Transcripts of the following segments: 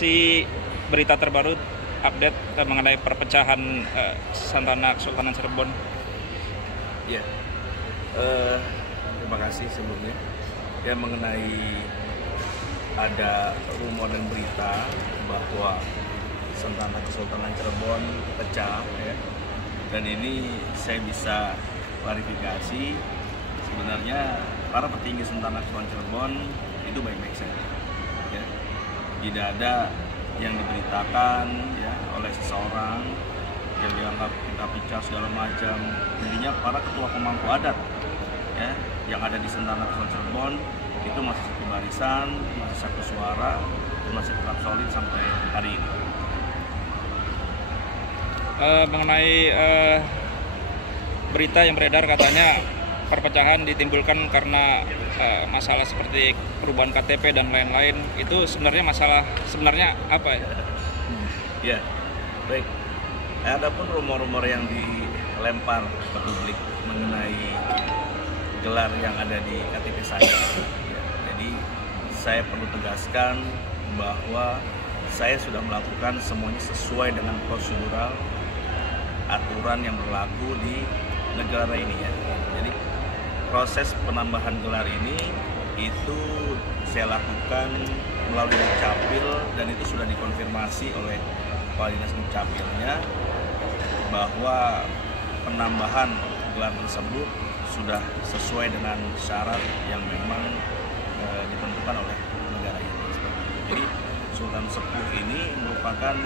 informasi berita terbaru update mengenai perpecahan Santana Kesultanan Cirebon. Ya, terima kasih sebelumnya. Ya, mengenai ada rumor dan berita bahwa Santana Kesultanan Cirebon pecah, ya. Dan ini saya bisa klarifikasi, sebenarnya para petinggi Santana Kesultanan Cirebon itu baik-baik saja. Ya. Tidak ada yang diberitakan ya oleh seseorang yang dianggap kita pecah segala macam. Intinya para ketua pemangku adat ya yang ada di Santana Kesultanan Cirebon itu masih satu barisan, masih satu suara, dan masih tetap solid sampai hari ini. Mengenai berita yang beredar katanya perpecahan ditimbulkan karena masalah seperti perubahan KTP dan lain-lain, itu sebenarnya apa ya? Ya, baik. Adapun rumor-rumor yang dilempar ke publik mengenai gelar yang ada di KTP saya, ya, jadi saya perlu tegaskan bahwa saya sudah melakukan semuanya sesuai dengan prosedural aturan yang berlaku di negara ini ya. Jadi proses penambahan gelar ini itu saya lakukan melalui Dukcapil dan itu sudah dikonfirmasi oleh Kepala Dinas Dukcapilnya bahwa penambahan gelar tersebut sudah sesuai dengan syarat yang memang ditentukan oleh negara ini. Jadi Sultan Sepuh ini merupakan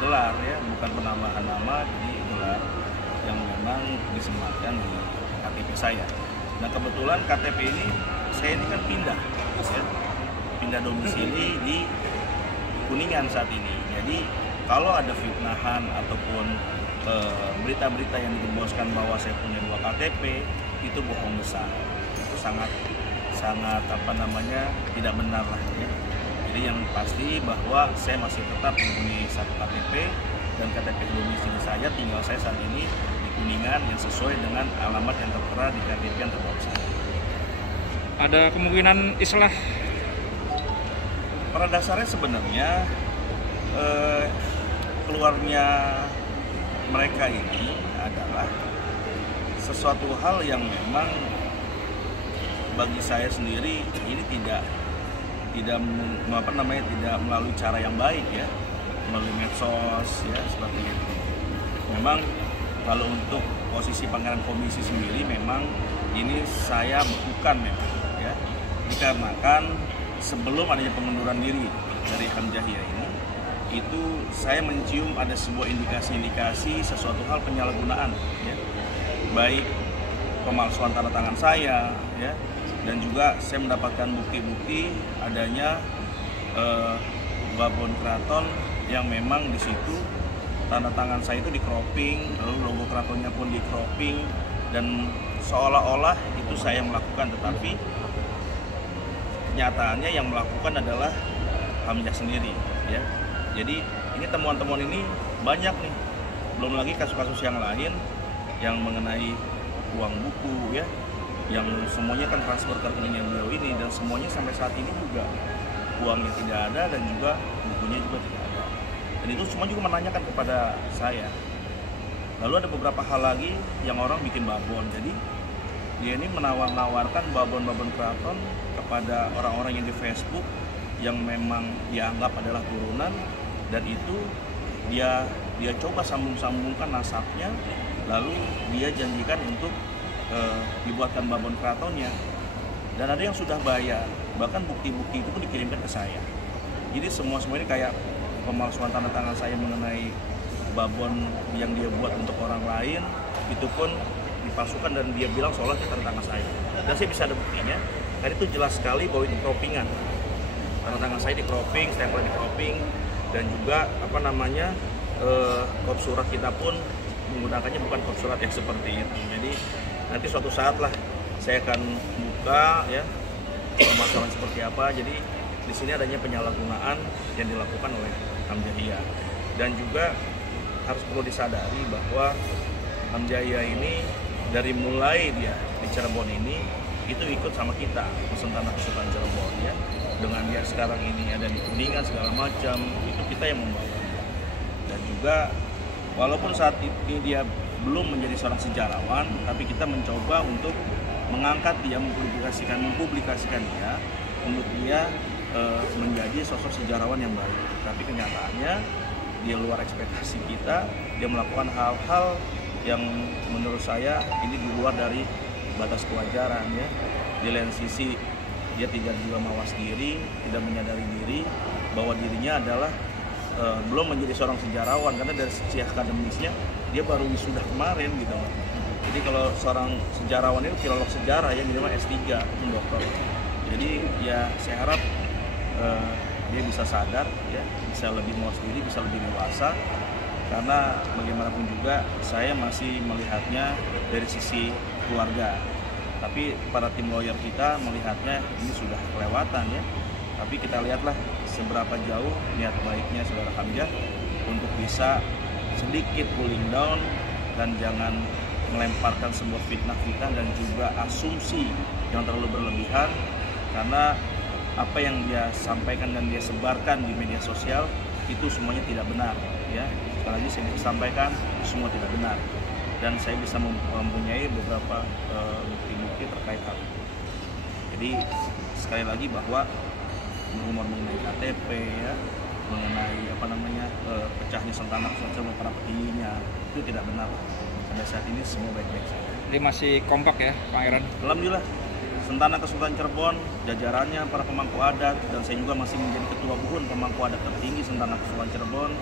gelar ya, bukan penambahan nama, jadi gelar yang memang disematkan di KTP saya. Nah kebetulan KTP ini saya ini kan pindah domisili di Kuningan saat ini. Jadi kalau ada fitnahan ataupun berita-berita yang digemboskan bahwa saya punya 2 KTP, itu bohong besar. Itu sangat tidak benar lah ya. Jadi yang pasti bahwa saya masih tetap mempunyai 1 KTP dan KTP domisili saya tinggal saya saat ini di Kuningan yang sesuai dengan alamat yang tertera di KTP yang terbaru saya. Ada kemungkinan islah? Pada dasarnya sebenarnya keluarnya mereka ini adalah sesuatu hal yang memang bagi saya sendiri ini tidak melalui cara yang baik ya, melalui medsos ya seperti itu. Memang kalau untuk posisi Pangeran Komisi sendiri memang ini saya bekukan memang ya, dikarenakan sebelum adanya pengunduran diri dari Hamzahiyah ini, itu saya mencium ada sebuah indikasi sesuatu hal penyalahgunaan ya, baik pemalsuan tanda tangan saya ya, dan juga saya mendapatkan bukti-bukti adanya babon keraton yang memang di situ tanda tangan saya itu di cropping, lalu logo keratonnya pun di cropping, dan seolah-olah itu saya melakukan, tetapi kenyataannya yang melakukan adalah Hamzah sendiri ya. Jadi ini temuan-temuan ini banyak nih, belum lagi kasus-kasus yang lain yang mengenai uang buku ya, yang semuanya kan transfer ke rekeningnya beliau ini, dan semuanya sampai saat ini juga uangnya tidak ada dan juga bukunya juga tidak ada. Dan itu semua juga menanyakan kepada saya. Lalu ada beberapa hal lagi yang orang bikin babon. Jadi dia ini menawarkan babon-babon keraton kepada orang-orang yang di Facebook yang memang dianggap adalah turunan, dan itu dia coba sambung-sambungkan nasabnya, lalu dia janjikan untuk dibuatkan babon keratonnya, dan ada yang sudah bayar, bahkan bukti-bukti itu pun dikirimkan ke saya. Jadi semua ini kayak pemalsuan tanda tangan saya mengenai babon yang dia buat untuk orang lain, itu pun dipalsukan dan dia bilang seolah itu tanda tangan saya. Dan saya bisa ada buktinya, dan itu jelas sekali bahwa itu croppingan. Tanda tangan saya di cropping, stempel di cropping, dan juga kop surat kita pun menggunakannya bukan kop surat yang seperti itu. Jadi nanti suatu saat lah saya akan buka ya permasalahan seperti apa. Jadi di sini adanya penyalahgunaan yang dilakukan oleh Hamzahiyah, dan juga harus perlu disadari bahwa Hamzahiyah ini dari mulai dia di Cirebon ini itu ikut sama kita Santana Kesultanan Cirebon ya. dengan dia sekarang ini ada di Kuningan segala macam, itu kita yang membawa. Dan juga walaupun saat ini dia belum menjadi seorang sejarawan, tapi kita mencoba untuk mengangkat dia, mempublikasikan dia untuk dia menjadi sosok sejarawan yang baik. Tapi kenyataannya di luar ekspektasi kita, dia melakukan hal-hal yang menurut saya ini di luar dari batas kewajaran ya. Di lain sisi dia tidak juga mawas diri, tidak menyadari diri bahwa dirinya adalah belum menjadi seorang sejarawan, karena dari sisi akademisnya dia baru wisuda kemarin gitu. Jadi kalau seorang sejarawan itu filolog sejarah ya minimal S3 atau doktor. Jadi ya saya harap dia bisa sadar ya, bisa lebih mawas diri, bisa lebih dewasa, karena bagaimanapun juga saya masih melihatnya dari sisi keluarga. Tapi para tim lawyer kita melihatnya ini sudah kelewatan ya. Tapi kita lihatlah seberapa jauh niat baiknya saudara Hamzah untuk bisa sedikit cooling down dan jangan melemparkan sebuah fitnah-fitnah dan juga asumsi yang terlalu berlebihan, karena apa yang dia sampaikan dan dia sebarkan di media sosial itu semuanya tidak benar ya. Sekali lagi saya sampaikan semua tidak benar, dan saya bisa mempunyai beberapa bukti-bukti terkait hal itu. Jadi sekali lagi bahwa rumor mengenai KTP ya, mengenai pecahnya Sentana bersama para petingginya itu tidak benar. Sampai saat ini semua baik-baik saja. Jadi masih kompak ya, Pangeran? Alhamdulillah. Sentana Kesultanan Cirebon, jajarannya para pemangku adat, dan saya juga masih menjadi ketua buhun pemangku adat tertinggi Sentana Kesultanan Cirebon.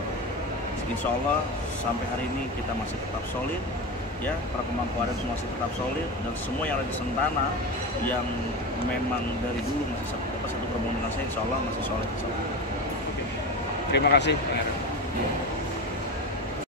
Insya Allah sampai hari ini kita masih tetap solid ya, para pemangku adat semua masih tetap solid, dan semua yang ada di Sentana yang memang dari dulu masih satu gerbong dengan saya, insya Allah masih solid. Terima kasih, Pangeran.